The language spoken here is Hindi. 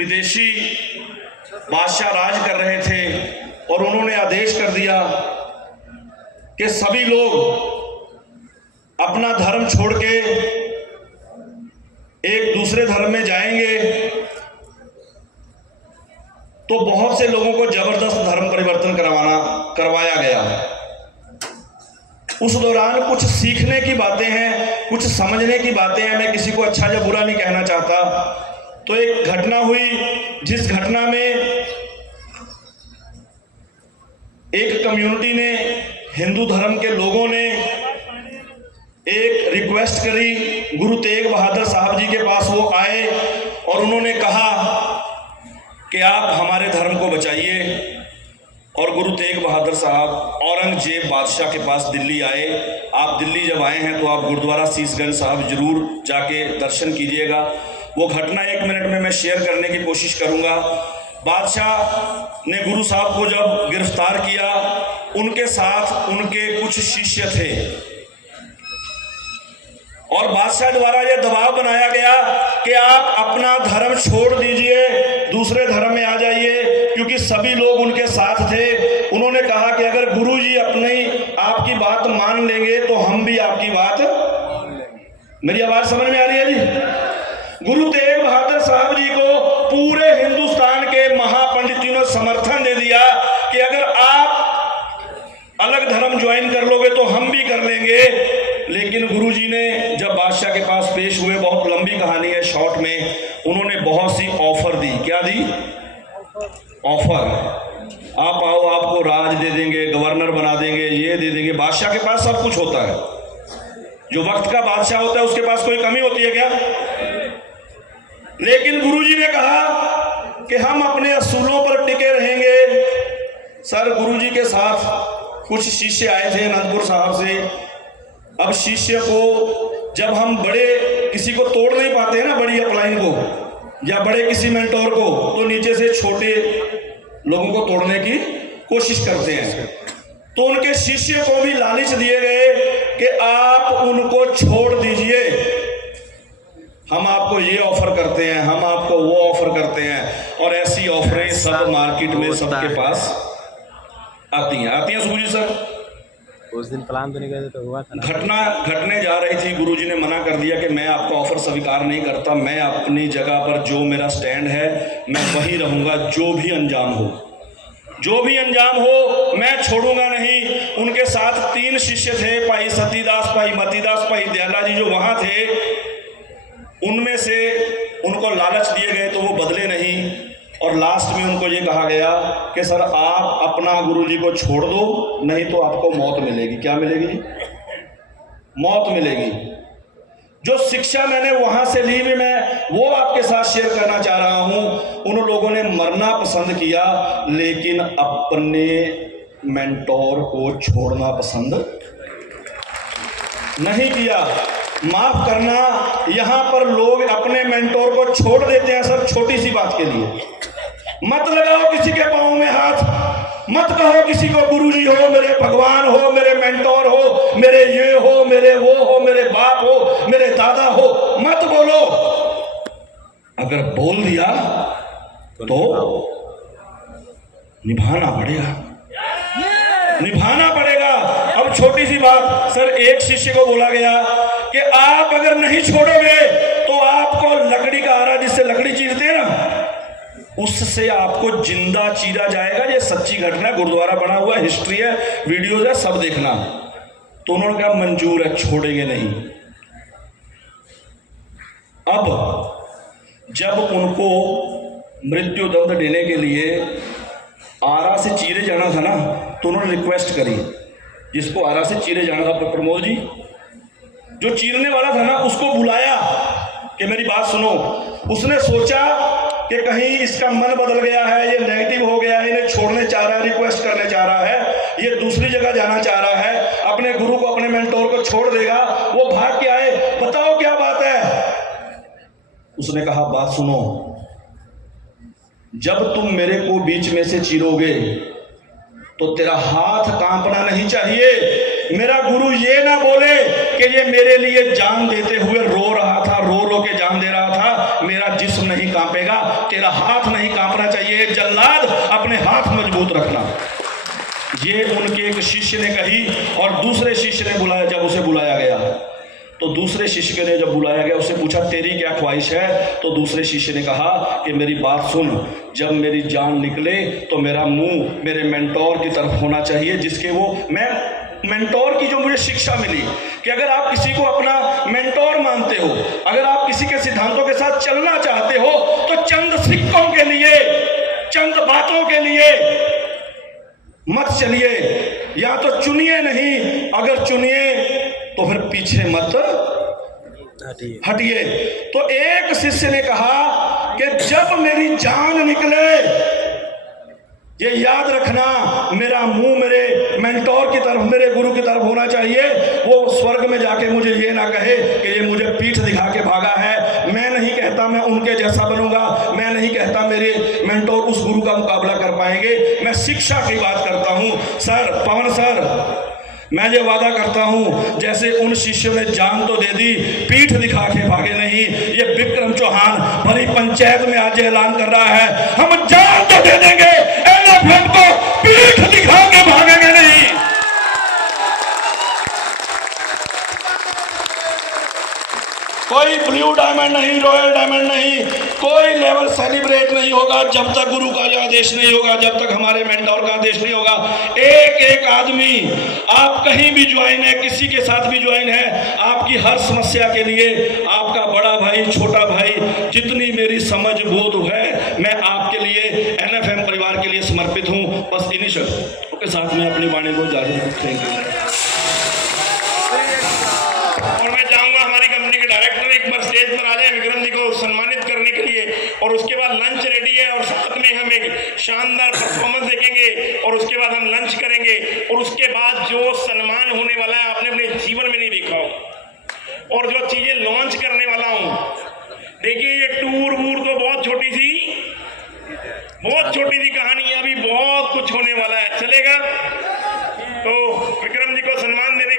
विदेशी बादशाह राज कर रहे थे और उन्होंने आदेश कर दिया कि सभी लोग अपना धर्म छोड़ के एक दूसरे धर्म में जाएंगे, तो बहुत से लोगों को जबरदस्त धर्म परिवर्तन करवाया गया। उस दौरान कुछ सीखने की बातें हैं, कुछ समझने की बातें हैं। मैं किसी को अच्छा या बुरा नहीं कहना चाहता। तो एक घटना हुई, जिस घटना में एक कम्युनिटी ने, हिंदू धर्म के लोगों ने एक रिक्वेस्ट करी गुरु तेग बहादुर साहब जी के पास। वो आए और उन्होंने कहा कि आप हमारे धर्म को बचाइए। और गुरु तेग बहादुर साहब औरंगजेब बादशाह के पास दिल्ली आए। आप दिल्ली जब आए हैं तो आप गुरुद्वारा शीशगंज साहब जरूर जाके दर्शन कीजिएगा। वो घटना 1 मिनट में मैं शेयर करने की कोशिश करूंगा। बादशाह ने गुरु साहब को जब गिरफ्तार किया, उनके साथ उनके कुछ शिष्य थे और बादशाह द्वारा यह दबाव बनाया गया कि आप अपना धर्म छोड़ दीजिए, दूसरे धर्म में आ जाइए, क्योंकि सभी लोग उनके साथ थे। उन्होंने कहा कि अगर गुरुजी अपनी आपकी बात मान लेंगे तो हम भी आपकी बात मान लेंगे। मेरी आवाज समझ में आ रही है जी? गुरु तेग बहादुर साहब जी को पूरे हिंदुस्तान के महापंडितों ने समर्थन दे दिया कि अगर आप अलग धर्म ज्वाइन कर लोगे तो हम भी कर लेंगे। लेकिन गुरुजी ने जब बादशाह के पास पेश हुए, बहुत लंबी कहानी है, शॉर्ट में उन्होंने बहुत सी ऑफर दी। क्या दी? ऑफर। आप आओ, आपको राज दे देंगे, गवर्नर बना देंगे, ये दे देंगे। बादशाह के पास सब कुछ होता है। जो वक्त का बादशाह होता है उसके पास कोई कमी होती है क्या? लेकिन गुरुजी ने कहा कि हम अपने असूलों पर टिके रहेंगे। सर, गुरुजी के साथ कुछ शिष्य आए थे अनंतपुर साहब से। अब शिष्य को जब हम बड़े किसी को तोड़ नहीं पाते हैं ना, बड़ी अपलाइन को या बड़े किसी मेंटोर को, तो नीचे से छोटे लोगों को तोड़ने की कोशिश करते हैं। तो उनके शिष्य को भी लालच दिए गए कि आप उनको छोड़ दीजिए, हम आपको ये ऑफर करते हैं, हम आपको वो ऑफर करते हैं। और ऐसी ऑफरें सब मार्केट में सबके पास आती हैं सुबू जी। सर, उस दिन प्लान तो नहीं करते तो हुआ था। घटना घटने जा रही थी, गुरुजी ने मना कर दिया कि मैं आपका ऑफर स्वीकार नहीं करता, मैं अपनी जगह पर जो मेरा स्टैंड है मैं वहीं रहूंगा, जो भी अंजाम हो, जो भी अंजाम हो मैं छोड़ूंगा नहीं। उनके साथ 3 शिष्य थे, भाई सतीदास, भाई मतीदास, भाई दयाला जी, जो वहां थे। उनमें से उनको लालच दिए गए तो वो बदले नहीं, और लास्ट में उनको ये कहा गया कि सर आप अपना गुरुजी को छोड़ दो, नहीं तो आपको मौत मिलेगी। क्या मिलेगी जी? मौत मिलेगी। जो शिक्षा मैंने वहां से ली भी मैं वो आपके साथ शेयर करना चाह रहा हूं। उन लोगों ने मरना पसंद किया, लेकिन अपने मेंटोर को छोड़ना पसंद नहीं किया। माफ करना, यहां पर लोग अपने मेंटोर को छोड़ देते हैं सर, छोटी सी बात के लिए। मत लगाओ किसी के पांव में हाथ, मत कहो किसी को गुरुजी हो, मेरे भगवान हो, मेरे मेंटोर हो, मेरे ये हो, मेरे वो हो, मेरे बाप हो, मेरे दादा हो, मत बोलो। अगर बोल दिया तो निभाना पड़ेगा, निभाना पड़ेगा। अब छोटी सी बात सर, एक शिष्य को बोला गया कि आप अगर नहीं छोड़ोगे तो आपको लकड़ी का आरा, जिससे लकड़ी चीरते हैं ना, उससे आपको जिंदा चीरा जाएगा। ये सच्ची घटना, गुरुद्वारा बना हुआ, हिस्ट्री है, वीडियोज है, सब देखना। तो उन्होंने कहा मंजूर है, छोड़ेंगे नहीं। अब जब उनको मृत्यु दंड देने के लिए आरा से चीरे जाना था ना, तो उन्होंने रिक्वेस्ट करी, जिसको आरा से चीरे जाना था, प्रमोद जी, जो चीरने वाला था ना, उसको बुलाया कि मेरी बात सुनो। उसने सोचा कि कहीं इसका मन बदल गया है, ये नेगेटिव हो गया है, इन्हें छोड़ने चाह रहा है, रिक्वेस्ट करने चाह रहा है, ये दूसरी जगह जाना चाह रहा है, अपने गुरु को, अपने मेंटोर को छोड़ देगा। वो भाग के आए, बताओ क्या बात है। उसने कहा बात सुनो, जब तुम मेरे को बीच में से चीरोगे तो तेरा हाथ कांपना नहीं चाहिए। मेरा गुरु ये ना बोले कि ये मेरे लिए जान देते हुए रो रहा था, रो रो के जान दे रहा था, मेरा जिस्म नहीं कांपेगा। तेरा हाथ नहीं कांपना चाहिए, जल्लाद अपने हाथ मजबूत रखना। ये उनके एक शिष्य ने कही और दूसरे शिष्य ने बुलाया। जब उसे बुलाया गया तो दूसरे शिष्य ने जब बुलाया गया उससे पूछा तेरी क्या ख्वाहिश है? तो दूसरे शिष्य ने कहा कि मेरी बात सुन, जब मेरी जान निकले तो मेरा मुंह मेरे मेंटोर की तरफ होना चाहिए, जिसके वो मैं मेंटोर की जो मुझे शिक्षा मिली कि अगर आप किसी को अपना मेंटोर मानते हो, अगर आप किसी के सिद्धांतों के साथ चलना चाहते हो तो चंद सिक्कों के लिए, चंद बातों के लिए मत चलिए, या तो चुनिए नहीं, अगर चुनिए तो फिर पीछे मत हटिए। तो एक शिष्य ने कहा कि जब मेरी जान निकले, ये याद रखना, मेरा मुंह मेरे मेंटोर की तरफ, मेरे गुरु की तरफ होना चाहिए। वो स्वर्ग में जाके मुझे ये ना कहे कि ये मुझे पीठ दिखा के भागा है। मैं नहीं कहता मैं उनके जैसा बनूंगा, मैं नहीं कहता मेरे मेंटोर उस गुरु का मुकाबला कर पाएंगे। मैं शिक्षा की बात करता हूँ। सर, पवन सर, मैं ये वादा करता हूं, जैसे उन शिष्यों ने जान तो दे दी, पीठ दिखा के भागे नहीं। ये विक्रम चौहान भरी पंचायत में आज ऐलान कर रहा है, हम जान तो दे देंगे, एलिफेंट को पीठ दिखा के भागेंगे नहीं। कोई ब्लू डायमंड नहीं, रॉयल डायमंड नहीं, कोई लेवल सेलिब्रेट नहीं होगा जब तक गुरु का आदेश नहीं होगा, जब तक हमारे मेंटोर का आदेश नहीं होगा। एक एक आदमी, आप कहीं भी ज्वाइन है, किसी के साथ भी ज्वाइन है, आपकी हर समस्या के लिए आपका बड़ा भाई, छोटा भाई, जितनी मेरी समझ बोध है, मैं आपके लिए NFM परिवार के लिए समर्पित हूं। बस इन्हीं शब्दों के साथ मैं अपनी वाणी को जारी रखेंगे। और मैं चाहूंगा हमारी कंपनी के डायरेक्टर एक बार स्टेज पर आ जाए विक्रम जी को सम्मानित करने के लिए, और उसके बाद लंच रेडी है और साथ में हम एक शानदार परफॉर्मेंस देखेंगे और उसके बाद हम लंच करेंगे, और उसके बाद जो सम्मान होने वाला है आपने अपने जीवन में नहीं देखा हो, और जो चीजें लॉन्च करने वाला हूं। देखिए ये टूर वूर तो बहुत छोटी सी कहानी है, अभी बहुत कुछ होने वाला है। चलेगा तो विक्रम जी को सम्मान देने